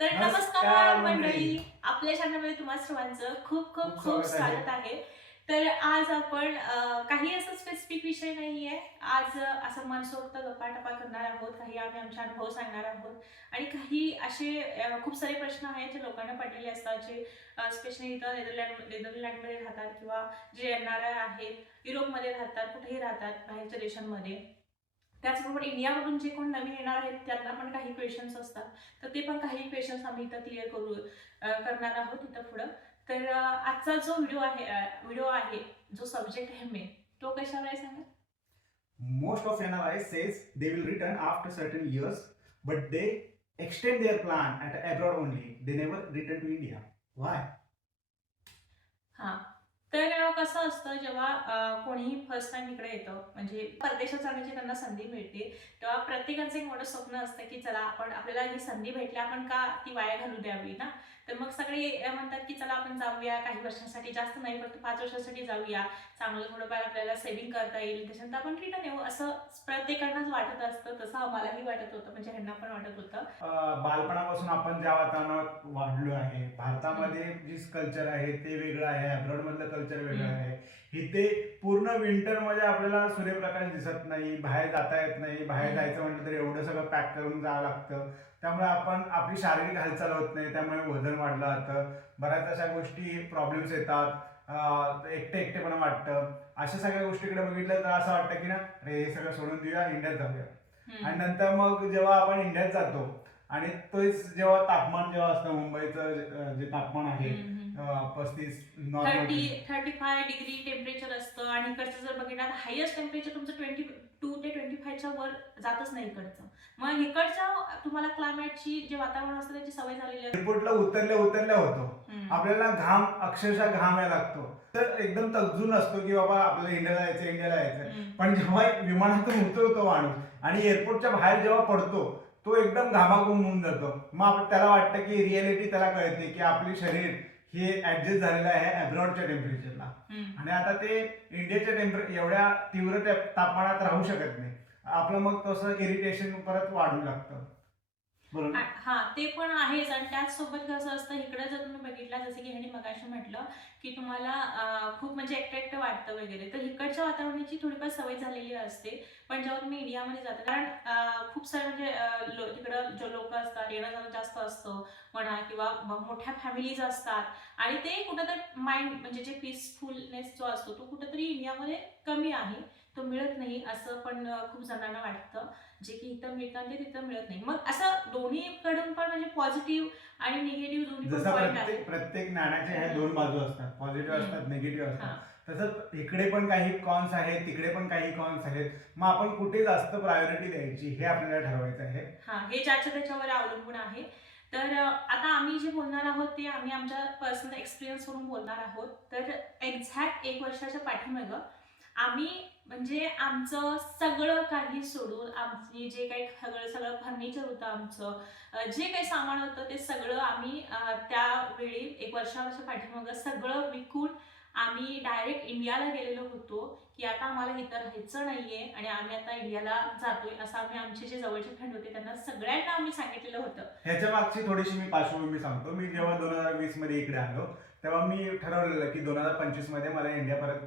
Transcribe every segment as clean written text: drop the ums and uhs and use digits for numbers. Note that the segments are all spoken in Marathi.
तर नमस्कार नमस्कार मंडळी. मंडळी, आपल्या चॅनलमध्ये तुम्हा सर्वांचं खूप खूप खूप खूप स्वागत आहे. स्वागत आहे. तर आज आपण काही असं स्पेसिफिक विषय नाहीये. आज असं मनसोक्त गप्पा-टप्पा करणार आहोत. काही आम्ही आमचे अनुभव सांगणार आहोत आणि काही असे खूप सारे प्रश्न आहेत जे लोकांना पडलेले असतात, जे स्पेशली इथं नेदरलँडमध्ये राहतात किंवा जे येणारे आहेत, युरोपमध्ये राहतात, कुठेही राहतात बाहेरच्या देशांमध्ये. त्याचबरोबर इंडियामधून जे कोण नवीन येणार आहेत त्यांना पण काही क्वेश्चन्स असतात. तर ते पण काही क्वेश्चन्स आम्ही इथं क्लिअर करणार आहोत इथं पुढं. तर आजचा जो व्हिडिओ आहे, जो सब्जेक्ट आहे मेन, तो कशावर आहे सांगा? Most of NRIs says they will return after certain years, but they extend their plan at abroad only. They never return to India. Why? हां. तर कसं असतं जेव्हा कोणीही फर्स्ट टाईम इकडे येतं, म्हणजे परदेशात जाण्याची त्यांना संधी मिळते, तेव्हा प्रत्येकाचं एक मोठं स्वप्न असतं, की चला आपल्याला ही संधी भेटली, आपण का ती वाया घालू द्यावी ना? तर मग सगळे म्हणतात, की चला आपण जाऊया काही वर्षांसाठी, जास्त नाही फक्त 5 वर्षांसाठी जाऊया. चांगलं थोडंफार आपल्याला सेव्हिंग करता येईल, त्याच्यानंतर आपण रिटर्न येऊ, असं प्रत्येकांनाच वाटत असतं. तसं आम्हालाही वाटत होतं, म्हणजे ह्यांना पण वाटत होतं. बालपणापासून आपण ज्या वातावरणात वाढलो आहे, हं, भारतामध्ये जी कल्चर आहे ते वेगळं आहे, अब्रॉड मधलं कल्चर वेगळं हं, आहे. इथे पूर्ण विंटरमध्ये आपल्याला सूर्यप्रकाश दिसत नाही, बाहेर जाता येत नाही, बाहेर हं. जायचं म्हटलं तर एवढं सगळं पॅक करून जावं लागतं. त्यामुळे आपली शारीरिक हालचाल होत नाही, त्यामुळे वजन वाढलं जातं. बऱ्याच अशा गोष्टी प्रॉब्लेम्स येतात. एकटे एकटेपणा वाटतं. अशा सगळ्या गोष्टीकडे बघितलं तर असं वाटतं की ना, अरे हे सगळं सोडून देऊया, इंडियात जाऊया. आणि हं. नंतर मग जेव्हा आपण इंडियात जातो आणि तोच जेव्हा तापमान जेव्हा असतं मुंबईचं जे तापमान आहे, हं, हं. 35 नॉर्मल 30-35 डिग्री टेम्परेचर असतं आणि इकडचं जर बघितलं तर हायेस्ट टेम्परेचर तुमचं 22 ते 25च्या वर जातच नाही इकडचं. मग इकडच्या तुम्हाला क्लायमेटची जे वातावरण असतं त्याची सवय झालेली असते. एअरपोर्टला उतरल्या उतरल्या होतो. हं. आपल्याला अक्षरशः घाम यायला लागतो. तर एकदम तगजून असतो की बाबा आपल्याला इंडियाला जायचं, इंडियाला जायचं. हं. पण जेव्हा विमानातून उतरतो माणूस आणि एअरपोर्टच्या बाहेर जेव्हा पडतो, तो एकदम घामाघूम होऊन जातो. मग त्याला वाटतं की रिॲलिटी त्याला कळते की आपले शरीर हे ऍडजस्ट झालेलं आहे अब्रॉडच्या टेम्परेचरला. हं. आणि आता ते इंडियाच्या एवढ्या तीव्र तापमानात राहू शकत नाही. आपलं मग तसं इरिटेशन परत वाढू लागतं. बरोबर. हां, ते पण आहेच आणि त्याचसोबत कसं असतं इकडं जर तुम्ही बघितलं जसं की ह्यांनी मगाशी म्हटलं, की तुम्हाला खूप म्हणजे एकटं-एकटं वाटतं वगैरे. तर इकडच्या वातावरणाची थोडीफार सवय झालेली असते. पण जेव्हा तुम्ही इंडियामध्ये जाता कारण खूप सारे म्हणजे तिकडं जे लोकं असतात, येणं-जाणं जास्त असतं म्हणा किंवा मोठ्या फॅमिलीज असतात आणि ते कुठेतरी माइंड म्हणजे जे पीसफुलनेस जो असतो तो कुठेतरी इंडियामध्ये कमी आहे. तो मिळत नाही असं पण खूप जणांना वाटतं. जे की इथं मिळतं आणि ते तिथं मिळत नाही. मग असं दोन्हीकडून पण म्हणजे पॉझिटिव्ह आणि निगेटिव्ह दोन्ही पण जसं पॉइंट आहेत. प्रत्येक प्रत्येक नाण्याच्या ह्या हं, दोन बाजू असतात, पॉझिटिव्ह हं. असतात, निगेटिव्ह असतात. हां, तसंच इकडे पण काही कॉन्स आहेत, तिकडे पण काही कॉन्स आहेत. मग आपण कुठे जास्त प्रायोरिटी द्यायची हे आपल्याला ठरवायचं आहे. हां. हे ज्याच्या त्याच्यावर अवलंबून आहे. तर आता आम्ही जे बोलणार आहोत ते आम्ही आमच्या पर्सनल एक्सपिरियन्सवरून बोलणार आहोत. तर एक्झॅक्ट 1 वर्षाच्या पाठीमागं आम्ही म्हणजे आमचं सगळं काही सोडून आमची जे काही सगळं सगळं फर्निचर होतं आमचं, जे काही सामान होतं ते सगळं आम्ही त्यावेळी 1 वर्षाच्या पाठीमागं सगळं विकून आम्ही डायरेक्ट इंडियाला गेलेलो होतो, की आता आम्हाला इथं राहायचं नाहीये आणि आम्ही आता इंडियाला जातोय, असं आम्ही आमचे जे जवळचे फ्रेंड होते त्यांना सगळ्यांना आम्ही सांगितलेलं होतं. ह्याच्या मागची थोडीशी मी पार्श्वभूमी सांगतो. मी जेव्हा 2020 मध्ये इकडे आलो, तेव्हा मी ठरवलेलं की 2025 मध्ये मला इंडिया परत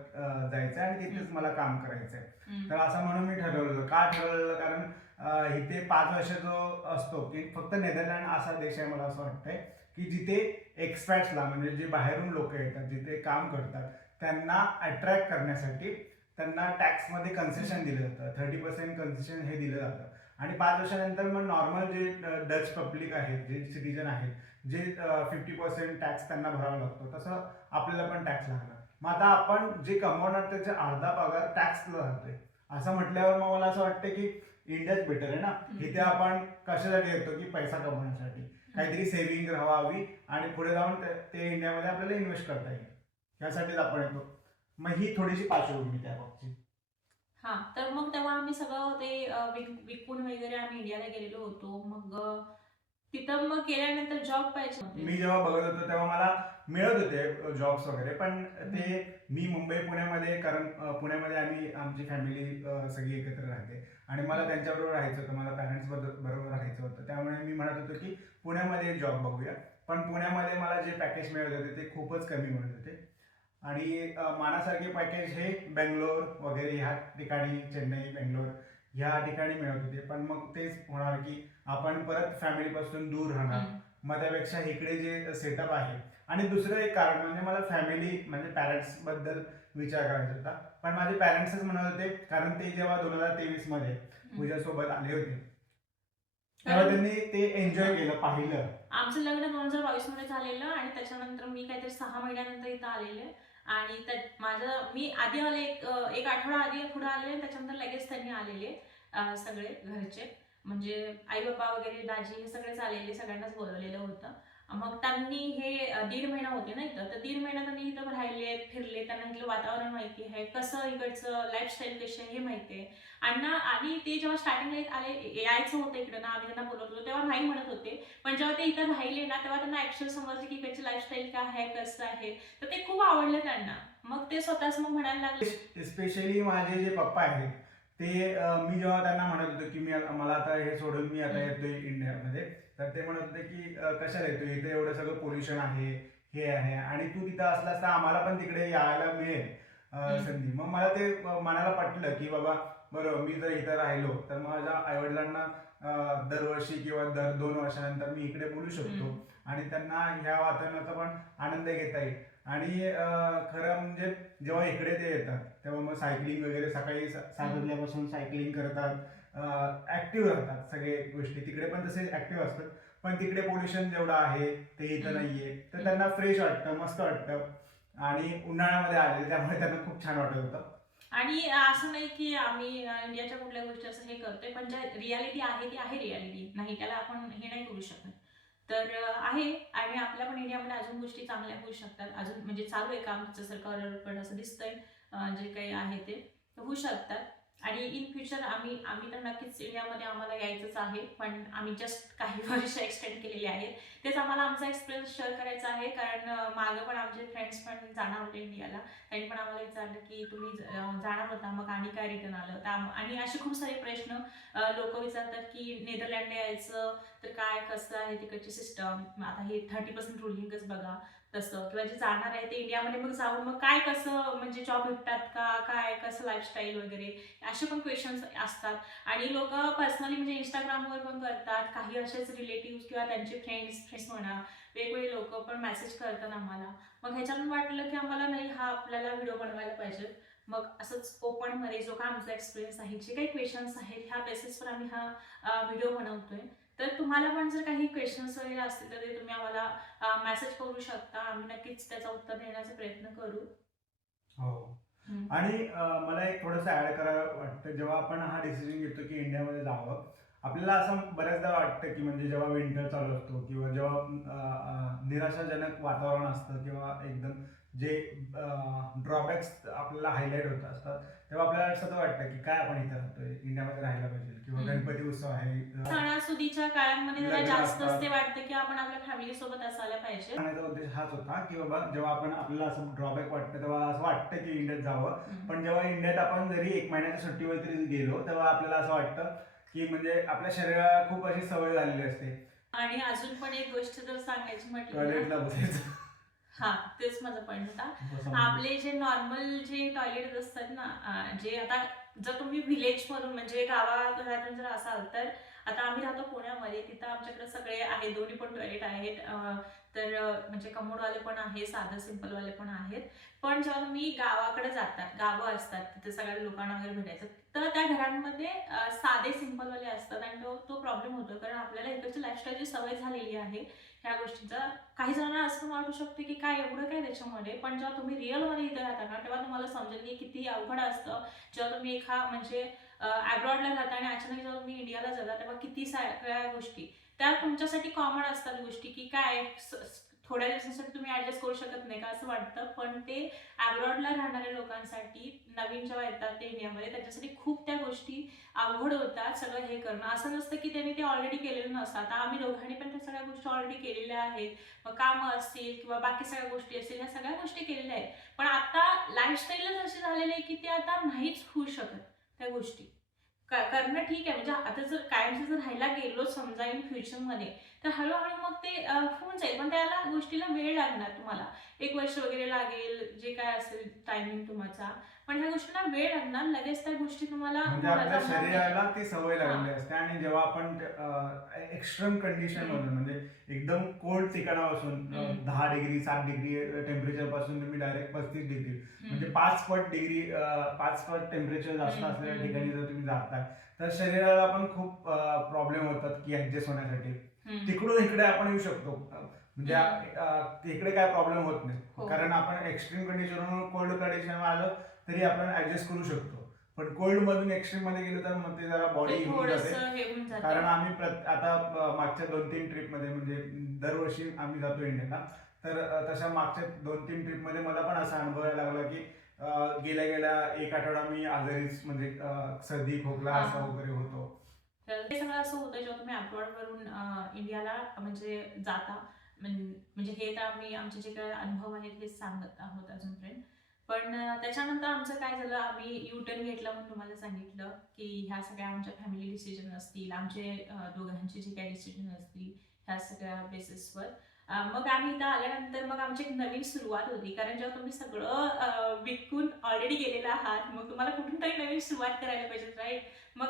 जायचं आणि हं, तिथेच मला काम करायचंय. हं. तर असं म्हणून मी ठरवलेलं. का ठरवलेलं? कारण इथे 5 वर्ष जो असतो की फक्त नेदरलँड असा देश आहे मला असं वाटतंय, की जिथे एक्सपॅट्सला म्हणजे जे बाहेरून लोक येतात, जिथे काम करतात, त्यांना अट्रॅक्ट करण्यासाठी त्यांना टॅक्समध्ये कन्सेशन दिलं जातं. 30% कन्सेशन हे दिलं जातं. आणि 5 वर्षानंतर मग नॉर्मल जे डच पब्लिक आहेत, जे सिटिझन आहेत, जे 50% टॅक्स त्यांना भरावा लागतो, तसं आपल्याला पण टॅक्स लागणार. मग आता आपण जे कमवणार त्याचा अर्धा पगार टॅक्सला जातोय. असं म्हटल्यावर मग मला असं वाटतं की इंडियाच बेटर आहे ना. इथे आपण कशासाठी येतो की पैसा कमवण्यासाठी, काहीतरी सेव्हिंग राहावी आणि पुढे जाऊन ते इंडियामध्ये आपल्याला इन्व्हेस्ट करता येईल, यासाठीच आपण येतो. मग ही थोडीशी पार्श्वभूमी त्या बाबतीत. हां, तर मग तेव्हा आम्ही सगळं ते विकून वगैरे आम्ही इंडियाला गेलेलो होतो. मग तिथं मग गेल्यानंतर जॉब पाहिजे होते. मी जेव्हा बघत होतो तेव्हा मला मिळत होते जॉब्स वगैरे, पण ते मी मुंबई पुण्यामध्ये, कारण पुण्यामध्ये आम्ही आमची फॅमिली सगळी एकत्र राहते आणि मला त्यांच्याबरोबर राहायचं होतं, मला पॅरेंट्स बरोबर राहायचं होतं. त्यामुळे मी म्हणत होतो की पुण्यामध्ये जॉब बघूया. पण पुण्यामध्ये मला जे पॅकेज मिळत होते ते खूपच कमी मिळत होते आणि मानासारखे पॅकेज हे बेंगलोर वगैरे ह्या ठिकाणी, चेन्नई, बेंगलोर ह्या ठिकाणी मिळत होते. पण मग तेच होणार की आपण परत फॅमिलीपासून दूर राहणार. मग त्यापेक्षा इकडे जे सेटअप आहे, आणि दुसरं एक कारण म्हणजे मला फॅमिली म्हणजे पॅरेंट्सबद्दल विचार करायचा होता. पण माझे पॅरेंट्सच म्हणत होते, कारण ते जेव्हा 2023 मध्ये पूजासोबत आले होते तेव्हा त्यांनी ते एन्जॉय केलं, पाहिलं. आमचं लग्न 2022 मध्ये झालेलं आणि त्याच्यानंतर मी काहीतरी 6 महिन्यानंतर इथं आलेले आणि मी आधी आले एक आठवडा आधी पुढे आलेले, त्याच्यानंतर लगेच त्यांनी आलेले सगळे घरचे, म्हणजे आई बाबा वगैरे दाजी हे सगळेच आलेले, सगळ्यांनाच बोलवलेलं होतं. मग त्यांनी हे 1.5 महिना होते ना इथं, तर 1.5 महिना त्यांनी इथं राहिले, फिरले, त्यांना इथलं वातावरण माहिती आहे, कसं इकडचं लाईफस्टाईल कशी आहे हे माहिती आहे. आणि ते जेव्हा स्टार्टिंगला आले यायचं होतं इकडं ना, आम्ही त्यांना बोलवत होतो तेव्हा नाही म्हणत होते, पण जेव्हा ते इथं राहिले ना तेव्हा त्यांना ऍक्च्युअल समजलं की इकडची लाईफस्टाईल काय आहे, कसं आहे, तर ते खूप आवडलं त्यांना. मग ते स्वतःच मग म्हणायला लागले. स्पेशली माझे जे पप्पा आहेत ते मी जेव्हा त्यांना म्हणत होतो की मला आता हे सोडून मी आता येतोय इंडियामध्ये, तर ते म्हणत होते की कशाला येतोय, इथे एवढं सगळं पोल्युशन आहे, हे आहे, आणि तू तिथं असलास तर आम्हाला पण तिकडे यायला मिळेल संधी. मग मला ते मनाला पटलं की बाबा बरोबर, मी जर इथं राहिलो तर माझ्या आईवडिलांना दरवर्षी किंवा दर 2 वर्षानंतर मी इकडे बोलू शकतो आणि त्यांना ह्या वातावरणाचा पण आनंद घेता येईल. आणि खरं म्हणजे जेव्हा इकडे ते येतात तेव्हा मग सायकलिंग वगैरे, सकाळी 7 वाजल्यापासून सायकलिंग करतात, ऍक्टिव्ह राहतात, सगळे गोष्टी तिकडे पण तसे ऍक्टिव्ह असतात. पण तिकडे पोल्युशन जेवढं आहे ते इथं नाहीये, तर त्यांना फ्रेश वाटतं, मस्त वाटतं. आणि उन्हाळ्यामध्ये आले त्यामुळे त्यांना खूप छान वाटत होतं. आणि असं नाही की आम्ही इंडियाच्या कुठल्या गोष्टी असं हे करतोय, पण ज्या रियालिटी आहे ती आहे रियालिटी, नाही त्याला आपण हे नाही करू शकत. तर आहे, आणि आपल्या पण इंडियामध्ये अजून गोष्टी चांगल्या होऊ शकतात, अजून म्हणजे चालू आहे काम तिचं सरकारकडे असं दिसतंय, जे काही आहे ते होऊ शकतात. आणि इन फ्युचर आम्ही तर नक्कीच इंडियामध्ये आम्हाला यायचंच आहे, पण आम्ही जस्ट काही वर्ष एक्सटेंड केलेली आहेत. तेच आम्हाला आमचा एक्सपिरियन्स शेअर करायचा आहे, कारण मागं पण आमचे फ्रेंड्स पण जाणार होते इंडियाला, त्यांनी पण आम्हाला विचारलं की तुम्ही जाणार होता मग आणि काय रिटर्न आलं, आणि असे खूप सारे प्रश्न लोक विचारतात की नेदरलँडला यायचं तर काय कसं आहे तिकडची सिस्टम, आता हे 30% रुलिंगच बघा तसं, किंवा जे जाणार आहे ते इंडियामध्ये मग जाऊन मग काय कसं म्हणजे जॉब भेटतात का, काय कसं लाईफस्टाईल वगैरे, असे पण क्वेश्चन्स असतात. आणि लोक पर्सनली म्हणजे इंस्टाग्रामवर पण करतात, काही असेच रिलेटिव्ह किंवा त्यांचे फ्रेंड्स म्हणा, वेगवेगळे लोक पण मेसेज करतात आम्हाला. मग ह्याच्यातून वाटलं की आम्हाला नाही, हा आपल्याला व्हिडिओ बनवायला पाहिजे. मग असंच ओपनमध्ये जो काय आमचा एक्सपिरियन्स आहे, जे काही क्वेश्चन्स आहेत ह्या बेसिसवर आम्ही हा व्हिडिओ बनवतोय. तर तुम्हाला पण जर काही क्वेश्चन्स वगैरे असतील तर ते तुम्ही आम्हाला मेसेज करू शकता, आम्ही नक्कीच त्याचा उत्तर देण्याचा प्रयत्न करू. हो. आणि मला एक थोडंसं ऍड करावं वाटतं, जेव्हा आपण हा डिसिजन घेतो की इंडियामध्ये जावं, आपल्याला असं बऱ्याचदा वाटतं की म्हणजे जेव्हा विंटर चालू असतो किंवा जेव्हा निराशाजनक वातावरण असतं किंवा एकदम जे ड्रॉबॅक्स आपल्याला हायलाईट होत असतात, तेव्हा आपल्याला असं वाटतं की काय आपण इथं राहतोय, इंडियामध्ये राहायला पाहिजे. किंवा गणपती उत्सव आहे, सणासुदीच्या काळामध्ये जरा लग्न जास्तच असतात. ते वाटतं की आपण आपल्या फॅमिली सोबत असायला पाहिजे. सांगण्याचा उद्देश हाच होता की बाबा जेव्हा आपल्याला असं ड्रॉबॅक वाटतं तेव्हा असं वाटतं की इंडियात जावं. पण जेव्हा इंडियात आपण जरी 1 महिन्याच्या सुट्टीवर तरी गेलो तेव्हा आपल्याला असं वाटतं की म्हणजे आपल्या शरीराला खूप अशी सवय झालेली असते. आणि अजून पण एक गोष्ट जर सांगायची म्हटलं टॉयलेटला बसायचं. हा, तेच माझा पॉईंट होता. आपले जे नॉर्मल जे टॉयलेट असतात ना, जे आता जर तुम्ही व्हिलेज मधून म्हणजे गावाघरातून जर असाल तर, आता आम्ही राहतो पुण्यामध्ये, तिथं आमच्याकडे सगळे आहे, दोन्ही पण टॉयलेट आहेत. तर म्हणजे कमोडवाले पण आहे, साधं सिंपलवाले पण आहेत. पण जेव्हा तुम्ही गावाकडे जातात, गावं असतात तिथे सगळ्या लोकांना वगैरे भेटायचं, तर त्या घरांमध्ये साधे सिंपलवाले असतात आणि तो प्रॉब्लेम होतो, कारण आपल्याला इकडची लाईफस्टाईलची सवय झालेली आहे ह्या गोष्टीचा. काही जणांना असं वाटू शकते की काय एवढं काय त्याच्यामध्ये, पण जेव्हा तुम्ही रिअलमध्ये इथे राहता ना तेव्हा तुम्हाला समजेल की किती अवघड असतं. जेव्हा तुम्ही म्हणजे अब्रॉडला राहता आणि अचानक जेव्हा तुम्ही इंडियाला जाता तेव्हा किती सगळ्या गोष्टी त्या तुमच्यासाठी कॉमन असतात गोष्टी, की काय थोड्या दिवसांसाठी तुम्ही ऍडजस्ट करू शकत नाही का असं वाटतं, पण ते अब्रॉडला राहणाऱ्या लोकांसाठी नवीन जेव्हा येतात ते इंडियामध्ये त्याच्यासाठी खूप त्या गोष्टी अवघड होतात सगळं हे करणं. असं नसतं की त्यांनी ते ऑलरेडी केलेलं नसतं. आता आम्ही दोघांनी पण त्या सगळ्या गोष्टी ऑलरेडी केलेल्या आहेत, मग कामं असतील किंवा बाकी सगळ्या गोष्टी असतील, ह्या सगळ्या गोष्टी केलेल्या आहेत. पण आता लाईफस्टाईलच अशी झालेली आहे की ते आता नाहीच होऊ शकत त्या गोष्टी करणं. ठीक आहे, म्हणजे आता जर कायमचं जर राहायला गेलो समजा इन फ्युचरमध्ये, तर हळूहळू मग ते होऊन जाईल, पण त्याला गोष्टीला वेळ लागणार. तुम्हाला 1 वर्ष वगैरे लागेल, जे काय असेल टायमिंग तुमचा, पण ह्या गोष्टींना वेळ लागणार. लगेच त्या गोष्टी तुम्हाला म्हणजे होणार आपल्या जमणार नाही. शरीराला ती सवय हा. लागलेली असते आणि जेव्हा आपण एक्स्ट्रीम कंडिशन मधून म्हणजे एकदम कोल्ड ठिकाणापासून 10 डिग्री 7 डिग्री टेम्परेचर पासून तुम्ही डायरेक्ट 35 डिग्री म्हणजे 5 पट टेम्परेचर जास्त असलेल्या ठिकाणी जर तुम्ही जाताय तर शरीराला पण खूप प्रॉब्लेम होतात की ऍडजस्ट होण्यासाठी. तिकडून इकडे आपण येऊ शकतो म्हणजे इकडे काय प्रॉब्लेम होत हो. नाही कारण आपण एक्स्ट्रीम कंडिशनवरून कोल्ड कंडिशन आलं तरी आपण ऍडजस्ट करू शकतो. पण कोल्ड मधून एक्स्ट्रीम मध्ये गेलो तर मग ते जरा बॉडी ते घेऊन जाते. थोडंसं हे होऊन जातं. कारण आम्ही आता मागच्या 2-3 ट्रिप मध्ये म्हणजे दरवर्षी आम्ही जातो इंडियाला, तर तशा मागच्या 2-3 ट्रिप मध्ये मला पण असा अनुभव यायला लागला की गेल्या गेल्या 1 आठवडा मी आजारीच म्हणजे सर्दी खोकला हा, असा हा. वगैरे होतो. तर हे सगळं असं होतं जेव्हा तुम्ही अब्रॉडवरून इंडियाला म्हणजे जाता. म्हणजे हे तर आम्ही आमचे जे काही अनुभव आहेत हेच सांगत आहोत अजूनपर्यंत. पण त्याच्यानंतर आमचं काय झालं, आम्ही U-टर्न घेतला म्हणून तुम्हाला सांगितलं की ह्या सगळ्या आमच्या फॅमिली डिसिजन असतील, आमचे दोघांचे जे काही डिसिजन असतील ह्या सगळ्या बेसिसवर मग आम्ही इथं आल्यानंतर मग आमची एक नवीन सुरुवात होती. कारण जेव्हा तुम्ही सगळं विकून ऑलरेडी गेलेला आहात, मग तुम्हाला कुठून तरी नवीन सुरुवात करायला पाहिजे, राईट? मग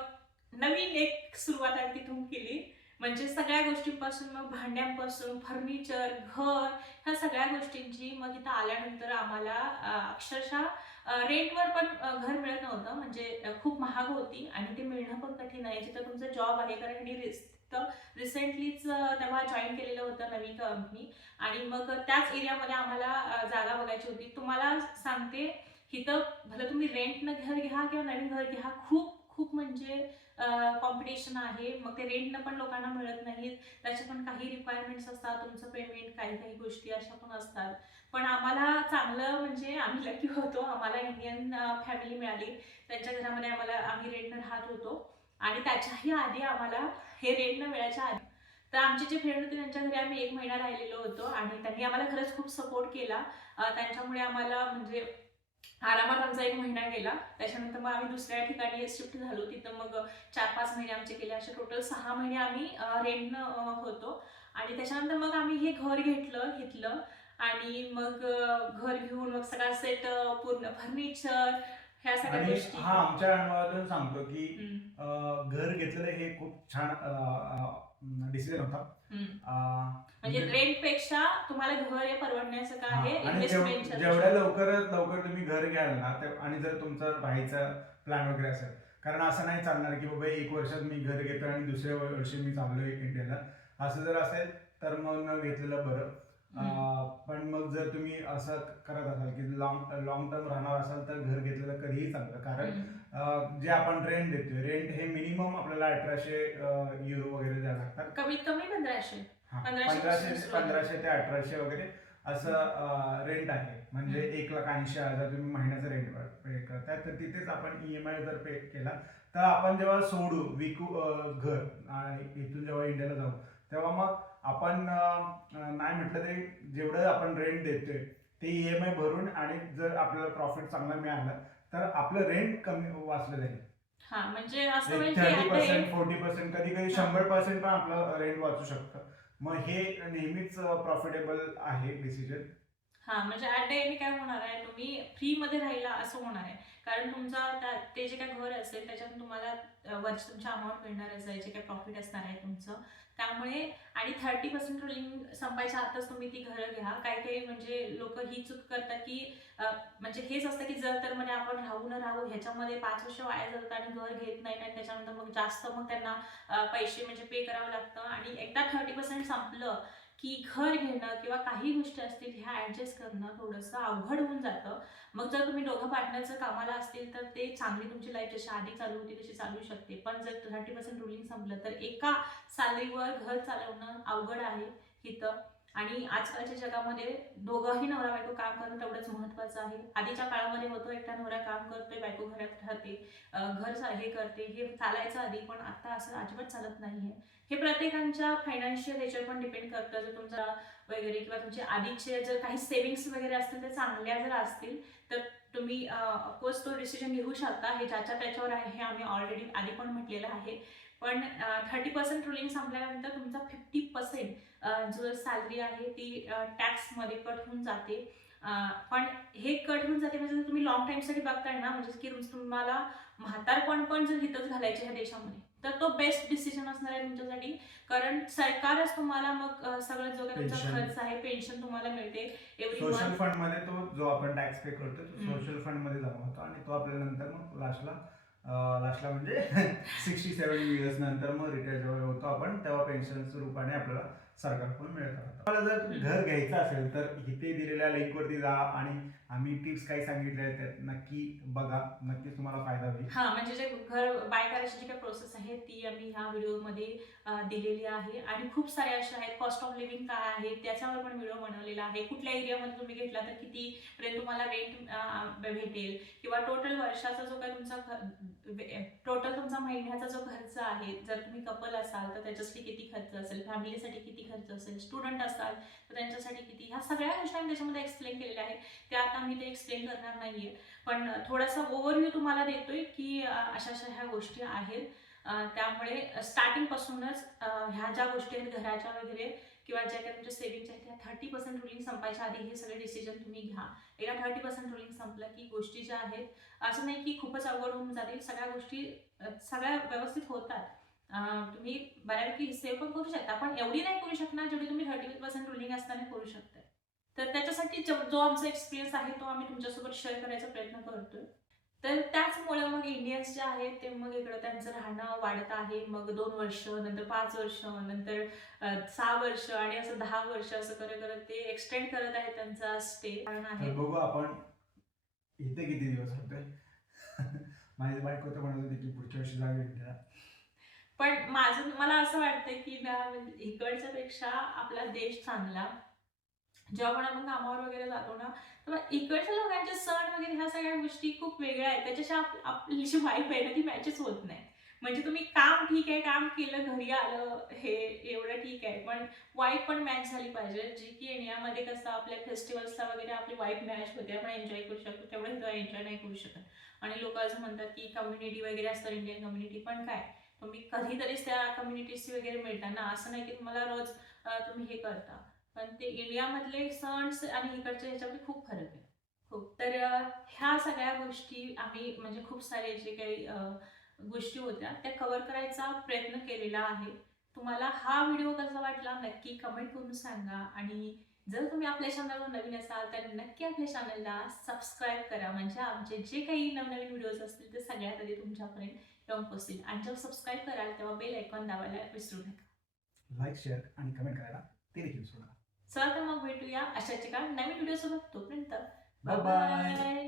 नवीन एक सुरुवात आम्ही तिथून केली. म्हणजे सगळ्या गोष्टींपासून, मग भांड्यांपासून फर्निचर, घर, ह्या सगळ्या गोष्टींची. मग इथं आल्यानंतर आम्हाला अक्षरशः रेंटवर पण घर मिळत नव्हतं. म्हणजे खूप महाग होती आणि ते मिळणं पण कठीण आहे. जिथं तुमचा जॉब आहे, कारण रिसेंटलीच तेव्हा जॉईन केलेलं होतं नवीन कंपनी आणि मग त्याच एरियामध्ये आम्हाला जागा बघायची होती. तुम्हाला सांगते, इथं भलं तुम्ही रेंटनं घर घ्या किंवा नवीन घर घ्या, खूप खूप म्हणजे कॉम्पिटिशन आहे. मग ते रेंटनं पण लोकांना मिळत नाहीत. त्याच्या पण काही रिक्वायरमेंट्स असतात, तुमचं पेमेंट, काही काही गोष्टी अशा पण असतात. पण आम्हाला चांगलं म्हणजे आम्ही लकी होतो, आम्हाला इंडियन फॅमिली मिळाली. त्यांच्या घरामध्ये आम्ही रेंटनं राहत होतो आणि त्याच्याही आधी आम्हाला हे रेंटनं मिळायच्या आधी तर आमचे जे फ्रेंड होते त्यांच्या घरी आम्ही 1 महिना राहिलेलो होतो आणि त्यांनी आम्हाला खरंच खूप सपोर्ट केला. त्यांच्यामुळे आम्हाला म्हणजे आरामात आमचा 1 महिना गेला. त्याच्यानंतर मग आम्ही दुसऱ्या ठिकाणी शिफ्ट झालो. तिथं मग 4-5 महिने आमचे गेले. असे टोटल 6 महिने आम्ही रेंटनं होतो आणि त्याच्यानंतर मग आम्ही हे घर घेतलं आणि मग घर घेऊन मग सगळा सेटअप, पूर्ण फर्निचर, ह्या सगळ्या आणि गोष्टी. हा आमच्या अनुभवातून सांगतो की घर घेतलेलं हे खूप छान डिसिजन होता. म्हणजे रेंटपेक्षा तुम्हाला घर हे परवडण्याचं काय आहे, आणि इन्व्हेस्टमेंटच्या जेवढ्या लवकरात लवकर तुम्ही घर घ्याल ना आणि जर तुमचा राहायचा प्लॅन वगैरे असेल, कारण असं नाही चालणार की बाबा 1 वर्षात मी घर घेतो आणि दुसऱ्या वर्षी मी चाललोय इंडियाला. असं जर असेल तर मग न घेतलेलं बरं. पण मग जर तुम्ही असं करत असाल की लॉंग टर्म राहणार असाल तर घर घेतलेलं कधीही चांगलं. कारण जे आपण रेंट देतोय, रेंट हे मिनिमम आपल्याला 1800 युरो वगैरे द्यायला लागतात. कमीत कमी 1500. 1500 ते 1800 वगैरे असं रेंट आहे. म्हणजे 1,80,000 तुम्ही महिन्याचं रेंट पे करताय. तर तिथेच आपण EMI जर पे केला तर आपण जेव्हा विकू घर इथून जेव्हा इंडियाला जाऊ तेव्हा मग आपण नाही म्हटलं तरी जेवढं आपण रेंट देतोय ते EMI भरून आणि जर आपल्याला प्रॉफिट चांगला मिळाला तर आपलं रेंट कमी वाचलं जाईल. म्हणजे असं एक म्हणजे 30%, 40%, कधी कधी 100% पण आपलं रेंट वाचू शकतं. मग हे नेहमीच प्रॉफिटेबल आहे डिसिजन. म्हणजे ऍट द एंड काय होणार आहे, तुम्ही फ्री मध्ये राहिला असं होणार आहे. कारण तुमचा ते जे काय घर असेल त्याच्यातून तुम्हाला वर्ष तुमच्या अमाऊंट मिळणारच आहे, जे काही प्रॉफिट असणार आहे तुमचं. त्यामुळे आणि 30% रुलिंग संपायच्या आतच तुम्ही ती घरं घ्या. काही काही म्हणजे लोक ही चूक करतात की म्हणजे हेच असतं की जर तर म्हणजे आपण राहू न राहू ह्याच्यामध्ये 5 वर्ष वाया जातात आणि घर घेत नाही आणि त्याच्यानंतर मग जास्त मग त्यांना पैसे म्हणजे पे करावं लागतं आणि एकदा 30% संपलं की घर घेणं किंवा काही गोष्टी असतील ह्या ऍडजस्ट करणं थोडंसं अवघड होऊन जातं. मग जर तुम्ही दोघं पार्टनरचं कामाला असतील तर ते चांगली तुमची लाईफ जशी आधी चालू होती तशी चालू शकते. पण जर 30% रुलिंग संपलं तर एका सॅलरीवर घर चालवणं अवघड आहे इथं. आणि आजकालच्या जगामध्ये दोघंही नवरा बायको काम करणं तेवढंच महत्त्वाचं आहे. आधीच्या काळामध्ये होतं एकटा नवरा काम करतोय, बायको घरात राहते, हे करते, हे चालायचं आधी. पण आता असं अजिबात चालत नाहीये. हे प्रत्येकाच्या फायनान्शियल ह्याच्यावर पण डिपेंड करतं. जर तुमचा वगैरे किंवा तुमचे आधीचे जर काही सेव्हिंग्स वगैरे असतील ते चांगल्या जर असतील तर तुम्ही ऑफकोर्स तो डिसिजन घेऊ शकता. हे ज्याच्या त्याच्यावर आहे, हे आम्ही ऑलरेडी आधी पण म्हटलेलं आहे. पण 30% रुलिंग संपल्यानंतर तुमचा 50% जो सॅलरी आहे ती टॅक्समध्ये कट होऊन जाते. पण हे कट होऊन जाते म्हणजे जर तुम्ही लॉंग टाईमसाठी बघताय ना, म्हणजे की तुम्हाला म्हातारपण पण जर इथंच घालायचे ह्या देशामध्ये, तर तो बेस्ट डिसिजन असणार आहे तुमच्यासाठी. कारण सरकारच तुम्हाला मग सगळं जो काही तुमचा Pension. खर्च आहे, पेन्शन तुम्हाला मिळते एव्हरी सोशल मंथ. फंड मध्ये तो जो आपण टॅक्स पे करतो तो हम्म. सोशल फंड मध्ये जमा होतो आणि तो आपल्या नंतर मग लास्टला म्हणजे 67 इयर्स नंतर मग रिटायर जेव्हा होतो आपण तेव्हा पेन्शन रूपाने आपल्याला सरकारकडून मिळत राहतं. मला जर घर घ्यायचं असेल तर इथे दिलेल्या लिंकवरती जा आणि आम्ही टिप्स काही सांगितल्या आहेत त्यात नक्की बघा, नक्कीच तुम्हाला फायदा होईल. हा, म्हणजे जे घर बाय करायची जी काही प्रोसेस आहे ती आम्ही ह्या व्हिडिओमध्ये दिलेली आहे. आणि खूप सारे असे आहेत, कॉस्ट ऑफ लिव्हिंग काय आहे त्याच्यावर पण व्हिडिओ बनवलेला आहे. कुठल्या एरियामध्ये तुम्ही घेतला तर किती पर्यंत तुम्हाला रेंट भेटेल, किंवा टोटल वर्षाचा जो काही टोटल तुमचा महिन्याचा जो खर्च आहे, जर तुम्ही कपल असाल तर त्याच्यासाठी किती खर्च असेल, फॅमिलीसाठी किती खर्च असेल, स्टुडंट असाल तर त्यांच्यासाठी किती, ह्या सगळ्या गोष्टी आम्ही त्याच्यामध्ये एक्सप्लेन केलेल्या आहेत. त्या आता आम्ही ते एक्सप्लेन करणार नाहीये, पण थोडासा ओव्हरव्ह्यू तुम्हाला देतोय की अशा अशा ह्या गोष्टी आहेत. त्यामुळे स्टार्टिंगपासूनच ह्या ज्या गोष्टी आहेत घराच्या वगैरे किंवा ज्या काही तुमच्या सेव्हिंग्स आहेत त्या 30% रुलिंग संपायच्या आधी हे सगळे डिसिजन तुम्ही घ्या. एकदा 30% रुलिंग संपलं की गोष्टी ज्या आहेत असं नाही की खूपच अवघड होऊन जातील. सगळ्या गोष्टी सगळ्या व्यवस्थित होतात. तुम्ही बऱ्यापैकी सेव्ह पण करू शकता, पण एवढी नाही करू शकणार जेवढी तुम्ही 30% रुलिंग असताना करू शकता. तर त्याच्यासाठी जो आमचा एक्सपिरियन्स आहे तो आम्ही तुमच्यासोबत शेअर करायचा प्रयत्न करतोय. तर त्याचमुळे मग इंडियन्स जे आहेत ते मग इकडं त्यांचं राहणं वाढत आहे. मग 2 वर्ष, नंतर 5 वर्ष, नंतर 6 वर्ष आणि असं 10 वर्ष असं करत करत ते एक्सटेंड करत आहे त्यांचा स्टे. कारण तर आहे बघू आपण इथे किती दिवस होते. माझी बायको तर म्हणत होती की पुढच्या वर्षी जाऊ इंडिया. पण मला असं वाटतं की ना, म्हणजे इकडच्या पेक्षा आपला देश चांगला. जेव्हा पण आपण कामावर वगैरे जातो ना, तेव्हा इकडच्या लोकांचे सण वगैरे ह्या सगळ्या गोष्टी खूप वेगळ्या आहेत. त्याच्याशी आपली जी वाईफ आहे ना ती मॅचच होत नाही. म्हणजे तुम्ही काम ठीक आहे, काम केलं, घरी आलं, हे एवढं ठीक आहे, पण वाईफ पण मॅच झाली पाहिजे. जी की इंडियामध्ये कसं आपल्या फेस्टिवल्सला वगैरे आपली वाईफ मॅच होते, आपण एन्जॉय करू शकतो, तेवढं इथं एन्जॉय नाही करू शकत. आणि लोक असं म्हणतात की कम्युनिटी वगैरे असतात इंडियन कम्युनिटी, पण काय तुम्ही कधीतरीच त्या कम्युनिटीशी वगैरे मिळता ना, असं नाही की तुम्हाला रोज तुम्ही हे करता. पण ते इंडियामधले सणस आणि इकडच्या ह्याच्यामध्ये खूप फरक आहे, खूप. तर ह्या सगळ्या गोष्टी आम्ही म्हणजे खूप सारे जे काही गोष्टी होत्या त्या कव्हर करायचा प्रयत्न केलेला आहे. तुम्हाला हा व्हिडिओ कसा वाटला नक्की कमेंट करून सांगा. आणि जर तुम्ही आपल्या चॅनलवर नवीन असाल तर नक्की आपल्या चॅनलला सबस्क्राईब करा, म्हणजे आमचे जे काही नवनवीन व्हिडिओज असतील ते सगळ्यात आधी तुमच्यापर्यंत येऊन पोहोचतील. आणि जेव्हा सबस्क्राईब कराल तेव्हा बेल आयकॉन दाबायला विसरू नका. लाईक, शेअर आणि कमेंट करायला ते देखील विसरू नका. चला तर मग भेटूया अशाच एका नवीन व्हिडिओ सोबत. तोपर्यंत बाय बाय बाय. बाय.